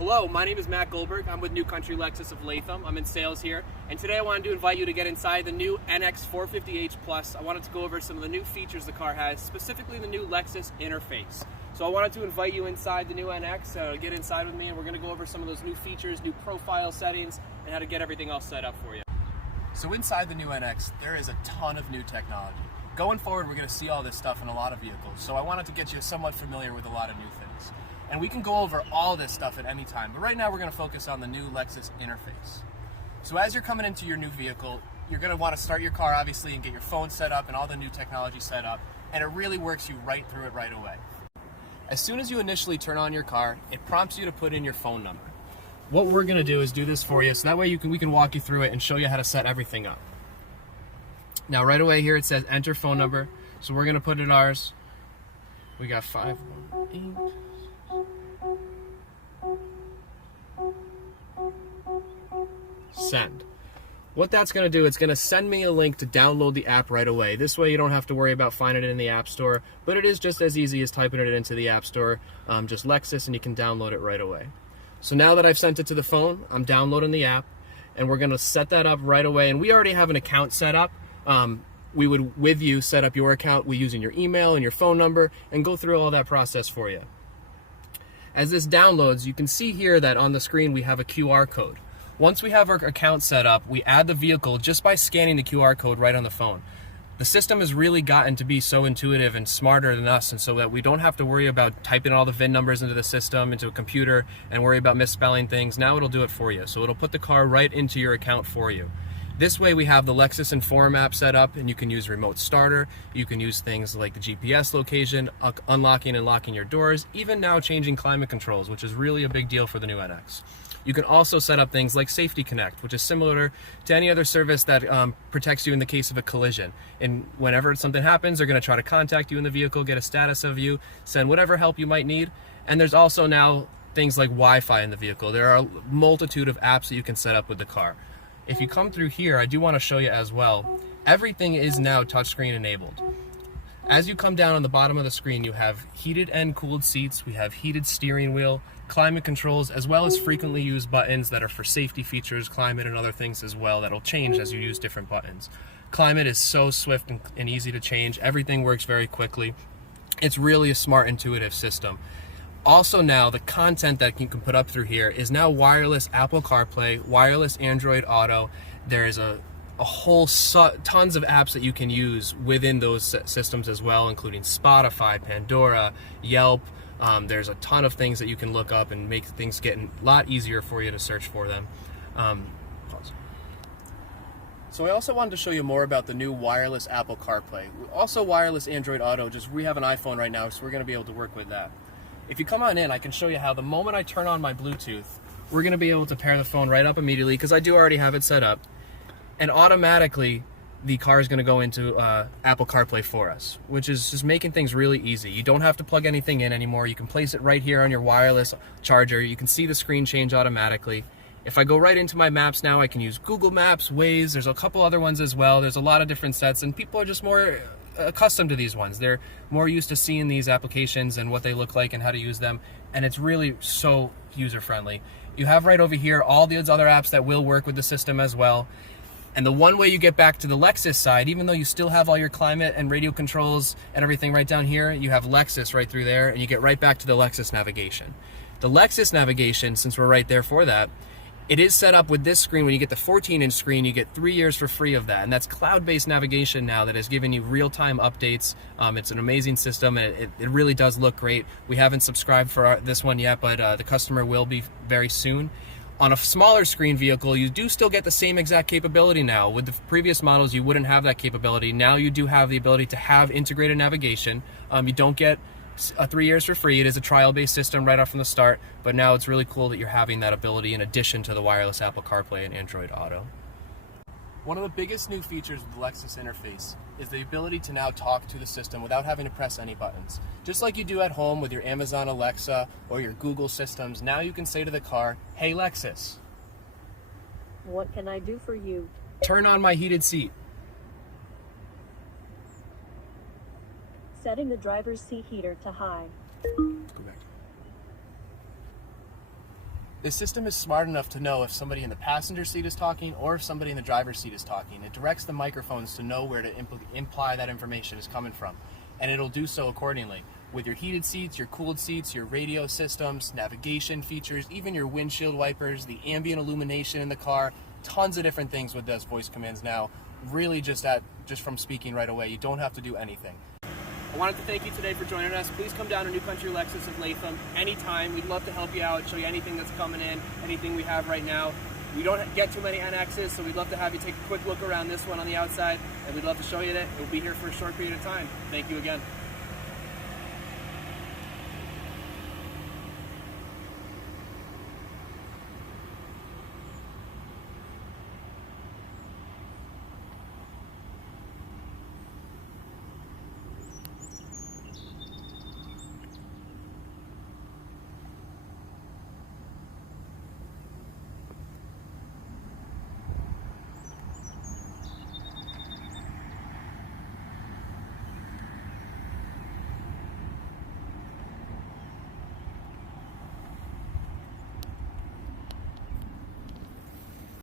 Hello, my name is Matt Goldberg. I'm with New Country Lexus of Latham. I'm in sales here, and today I wanted to invite you to get inside the new NX 450h Plus. I wanted to go over some of the new features the car has, specifically the new Lexus interface. So I wanted to invite you inside the new NX, get inside with me, and we're going to go over some of those new features, new profile settings, and how to get everything all set up for you. So inside the new NX, there is a ton of new technology. Going forward, we're going to see all this stuff in a lot of vehicles, so I wanted to get you somewhat familiar with a lot of new things. And we can go over all this stuff at any time, but right now we're going to focus on the new Lexus interface. So as you're coming into your new vehicle, you're going to want to start your car, obviously, and get your phone set up and all the new technology set up, and it really works you right through it right away. As soon as you initially turn on your car, it prompts you to put in your phone number. What we're going to do is do this for you, so that way we can walk you through it and show you how to set everything up. Now right away here it says enter phone number, so we're going to put in ours. We got 518. Send. What that's going to do, it's going to send me a link to download the app right away. This way you don't have to worry about finding it in the App Store, but it is just as easy as typing it into the App Store, just Lexus, and you can download it right away. So now that I've sent it to the phone, I'm downloading the app, and we're going to set that up right away. And we already have an account set up. We would, with you, set up your account using your email and your phone number and go through all that process for you. As this downloads, you can see here that on the screen we have a QR code. Once we have our account set up, we add the vehicle just by scanning the QR code right on the phone. The system has really gotten to be so intuitive and smarter than us, and so that we don't have to worry about typing all the VIN numbers into the system, into a computer, and worry about misspelling things. Now it'll do it for you. So it'll put the car right into your account for you. This way we have the Lexus Inform app set up, and you can use remote starter. You can use things like the GPS location, unlocking and locking your doors, even now changing climate controls, which is really a big deal for the new NX. You can also set up things like Safety Connect, which is similar to any other service that protects you in the case of a collision. And whenever something happens, they're going to try to contact you in the vehicle, get a status of you, send whatever help you might need. And there's also now things like Wi-Fi in the vehicle. There are a multitude of apps that you can set up with the car. If you come through here, I do want to show you as well, everything is now touchscreen enabled. As you come down on the bottom of the screen, you have heated and cooled seats, we have heated steering wheel, climate controls, as well as frequently used buttons that are for safety features, climate, and other things as well that'll change as you use different buttons. Climate is so swift and easy to change. Everything works very quickly. It's really a smart, intuitive system. Also now, the content that you can put up through here is now wireless Apple CarPlay, wireless Android Auto. There is a whole tons of apps that you can use within those systems as well, including Spotify, Pandora, Yelp. There's a ton of things that you can look up and make things get a lot easier for you to search for them. So I also wanted to show you more about the new wireless Apple CarPlay. Also wireless Android Auto, just we have an iPhone right now, so we're going to be able to work with that. If you come on in, I can show you how the moment I turn on my Bluetooth, we're going to be able to pair the phone right up immediately, because I do already have it set up. And automatically, the car is going to go into Apple CarPlay for us, which is just making things really easy. You don't have to plug anything in anymore. You can place it right here on your wireless charger. You can see the screen change automatically. If I go right into my maps now, I can use Google Maps, Waze. There's a couple other ones as well. There's a lot of different sets, and people are just more accustomed to these ones. They're more used to seeing these applications and what they look like and how to use them, and it's really so user-friendly. You have right over here all these other apps that will work with the system as well. And the one way you get back to the Lexus side, even though you still have all your climate and radio controls and everything right down here, you have Lexus right through there, and you get right back to the Lexus navigation. The Lexus navigation, since we're right there for that, it is set up with this screen. When you get the 14-inch screen, you get 3 years for free of that, and that's cloud-based navigation now that has given you real-time updates. It's an amazing system, and it really does look great. We haven't subscribed for this one yet, but the customer will be very soon. On a smaller screen vehicle, you do still get the same exact capability now. With the previous models, you wouldn't have that capability. Now you do have the ability to have integrated navigation. You don't get 3 years for free. It is a trial-based system right off from the start, but now it's really cool that you're having that ability in addition to the wireless Apple CarPlay and Android Auto. One of the biggest new features of the Lexus interface is the ability to now talk to the system without having to press any buttons. Just like you do at home with your Amazon Alexa or your Google systems, now you can say to the car, "Hey Lexus, what can I do for you? Turn on my heated seat." Setting the driver's seat heater to high. Go back. This system is smart enough to know if somebody in the passenger seat is talking or if somebody in the driver's seat is talking. It directs the microphones to know where to imply that information is coming from, and it'll do so accordingly. With your heated seats, your cooled seats, your radio systems, navigation features, even your windshield wipers, the ambient illumination in the car, tons of different things with those voice commands now. Really just from speaking right away, you don't have to do anything. I wanted to thank you today for joining us. Please come down to New Country Lexus of Latham anytime. We'd love to help you out, show you anything that's coming in, anything we have right now. We don't get too many NXs, so we'd love to have you take a quick look around this one on the outside, and we'd love to show you that. We'll be here for a short period of time. Thank you again.